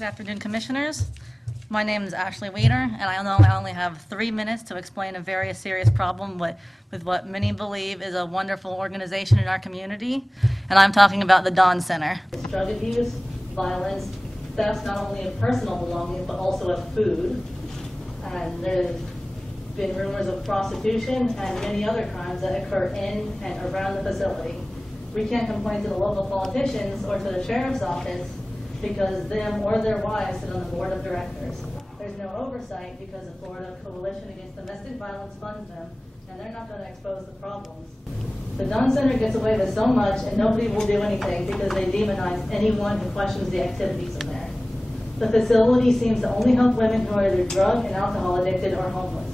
Good afternoon, Commissioners. My name is Ashley Weeder, and I know I only have 3 minutes to explain a very serious problem with what many believe is a wonderful organization in our community, and I'm talking about the Dawn Center. It's drug abuse, violence, theft not only of personal belongings, but also of food. And there's been rumors of prostitution and many other crimes that occur in and around the facility. We can't complain to the local politicians or to the sheriff's office because them or their wives sit on the board of directors. There's no oversight because the Florida Coalition Against Domestic Violence funds them, and they're not going to expose the problems. The Dawn Center gets away with so much, and nobody will do anything because they demonize anyone who questions the activities in there. The facility seems to only help women who are either drug and alcohol addicted or homeless.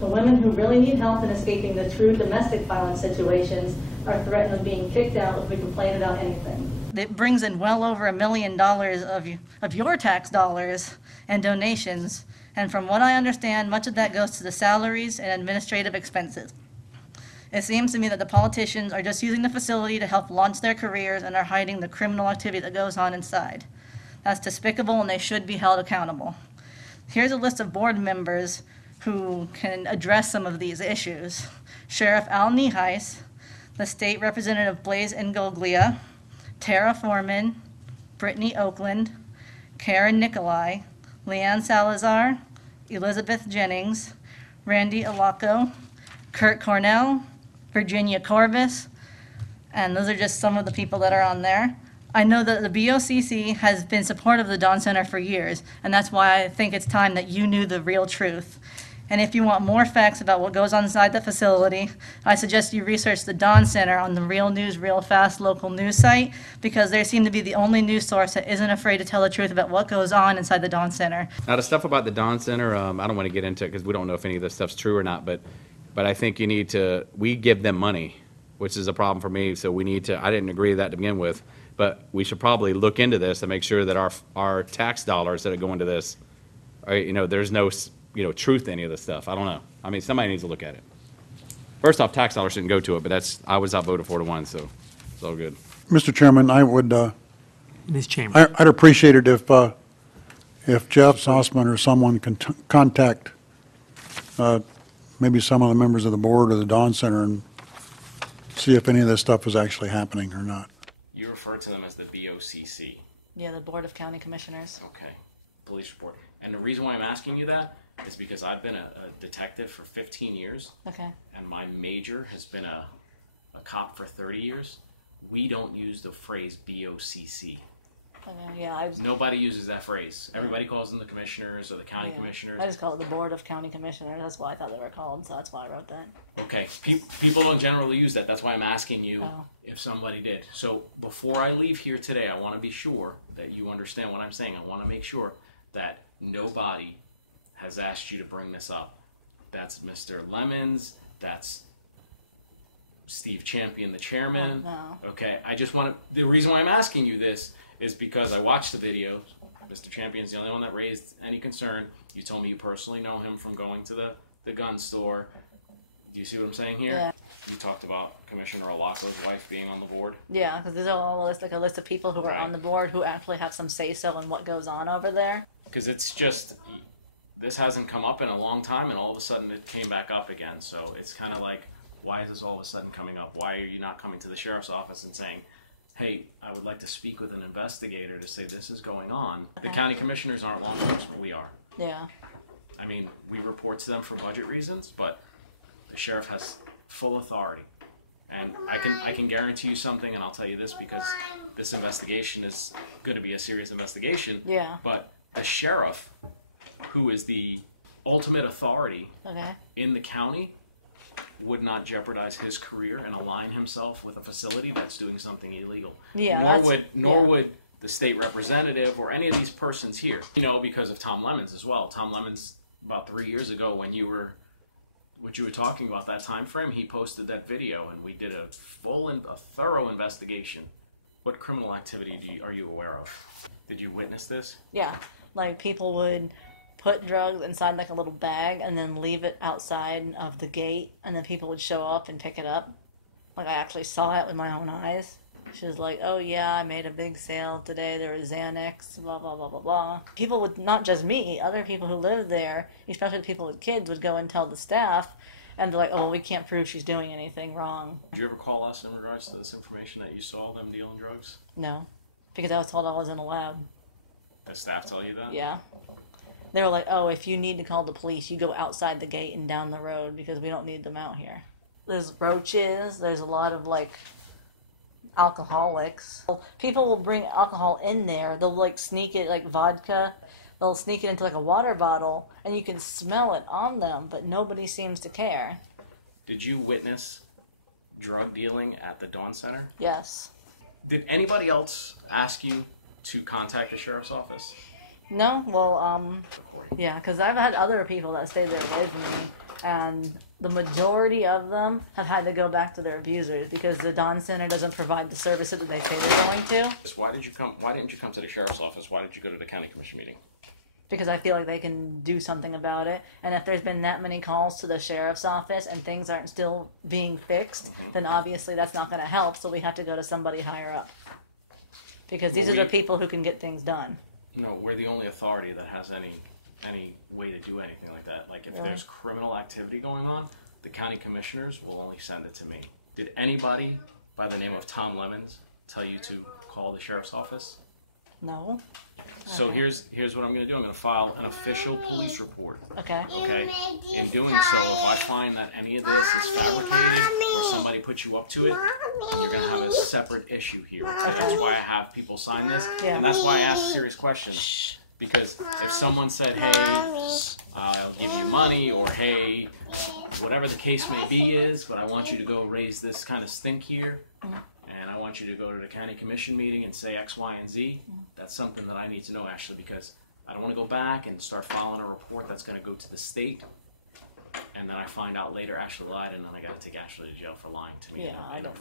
The women who really need help in escaping the true domestic violence situations are threatened with being kicked out if we complain about anything. It brings in well over $1 million of your tax dollars and donations, and from what I understand, much of that goes to the salaries and administrative expenses. It seems to me that the politicians are just using the facility to help launch their careers and are hiding the criminal activity that goes on inside. That's despicable, and they should be held accountable. Here's a list of board members who can address some of these issues. Sheriff Al Nieheis, the State Representative Blaise Ingoglia, Tara Foreman, Brittany Oakland, Karen Nicolai, Leanne Salazar, Elizabeth Jennings, Randy Alaco, Kurt Cornell, Virginia Corvus, and those are just some of the people that are on there. I know that the BOCC has been supportive of the Dawn Center for years, and that's why I think it's time that you knew the real truth. And if you want more facts about what goes on inside the facility, I suggest you research the Dawn Center on the Real News Real Fast local news site, because they seem to be the only news source that isn't afraid to tell the truth about what goes on inside the Dawn Center. Now, the stuff about the Dawn Center, I don't want to get into it because we don't know if any of this stuff's true or not, but I think you need to, we give them money, which is a problem for me, so we need to, I didn't agree to that to begin with, but we should probably look into this and make sure that our tax dollars that go into this, are, there's no truth to any of this stuff. I don't know. I mean, somebody needs to look at it. First off, tax dollars shouldn't go to it, but I was outvoted 4-1, so it's all good. Mr. Chairman, I would, Ms. Chamber. I'd appreciate it if Jeff Sossman or someone can contact maybe some of the members of the board or the Dawn Center and see if any of this stuff is actually happening or not. You refer to them as the BOCC. Yeah, the Board of County Commissioners. Okay, police report. And the reason why I'm asking you that is because I've been a detective for 15 years. Okay. And my major has been a cop for 30 years. We don't use the phrase BOCC. Okay, yeah, Nobody uses that phrase. Everybody calls them the commissioners or the county yeah. commissioners. I just call it the Board of County Commissioners. That's what I thought they were called, so that's why I wrote that. Okay, people don't generally use that. That's why I'm asking you Oh. if somebody did. So before I leave here today, I want to be sure that you understand what I'm saying. I want to make sure that nobody has asked you to bring this up. That's Mr. Lemons. That's Steve Champion, the chairman. No. Okay, I just want to, the reason why I'm asking you this is because I watched the video. Mr. Champion's the only one that raised any concern. You told me you personally know him from going to the gun store. Do you see what I'm saying here? Yeah. You talked about Commissioner Alaco's wife being on the board. Yeah, because there's all a list of people who are on the board who actually have some say-so in what goes on over there. Because it's just, this hasn't come up in a long time, and all of a sudden it came back up again. So it's kind of like, why is this all of a sudden coming up? Why are you not coming to the sheriff's office and saying, hey, I would like to speak with an investigator to say this is going on? Okay. The county commissioners aren't law enforcement, we are. Yeah. I mean, we report to them for budget reasons, but the sheriff has full authority. And I can guarantee you something, and I'll tell you this because this investigation is going to be a serious investigation. Yeah. But the sheriff, who is the ultimate authority Okay. in the county, would not jeopardize his career and align himself with a facility that's doing something illegal. Yeah. Nor would the state representative or any of these persons here. Because of Tom Lemons as well. Tom Lemons, about 3 years ago, when you were talking about that time frame, he posted that video, and we did a thorough investigation. What criminal activity are you aware of? Did you witness this? Yeah. Like people would put drugs inside like a little bag and then leave it outside of the gate, and then people would show up and pick it up. Like I actually saw it with my own eyes. She was like, oh yeah, I made a big sale today. There was Xanax, blah, blah, blah, blah, blah. People would, not just me, other people who live there, especially the people with kids, would go and tell the staff, and they're like, oh, well, we can't prove she's doing anything wrong. Did you ever call us in regards to this information that you saw them dealing drugs? No, because I was told I wasn't allowed. Did staff tell you that? Yeah. They were like, oh, if you need to call the police, you go outside the gate and down the road because we don't need them out here. There's roaches, there's a lot of like alcoholics. People will bring alcohol in there, they'll like sneak it like vodka, they'll sneak it into like a water bottle and you can smell it on them, but nobody seems to care. Did you witness drug dealing at the Dawn Center? Yes. Did anybody else ask you to contact the sheriff's office? No? Well, yeah, because I've had other people that stayed there with me, and the majority of them have had to go back to their abusers because the Dawn Center doesn't provide the services that they say they're going to. Why didn't you come to the sheriff's office? Why did you go to the county commission meeting? Because I feel like they can do something about it. And if there's been that many calls to the sheriff's office and things aren't still being fixed, then obviously that's not going to help, so we have to go to somebody higher up. Because these are the people who can get things done. No, we're the only authority that has any way to do anything like that. Like if Really? there's criminal activity going on, the county commissioners will only send it to me. Did anybody by the name of Tom Lemons tell you to call the sheriff's office? No? So Okay. here's what I'm going to do. I'm going to file an official police report. Okay. Okay. In doing so, if I find that any of this is fabricated or somebody put you up to it, you're going to have a separate issue here. That's why I have people sign this, Yeah. and that's why I ask serious questions. Because if someone said, "Hey, I'll give you money," or "Hey, whatever the case may be is, but I want you to go raise this kind of stink here, and I want you to go to the county commission meeting and say X, Y, and Z," that's something that I need to know, Ashley, because I don't want to go back and start filing a report that's going to go to the state, and then I find out later Ashley lied, and then I got to take Ashley to jail for lying to me. Yeah, I don't.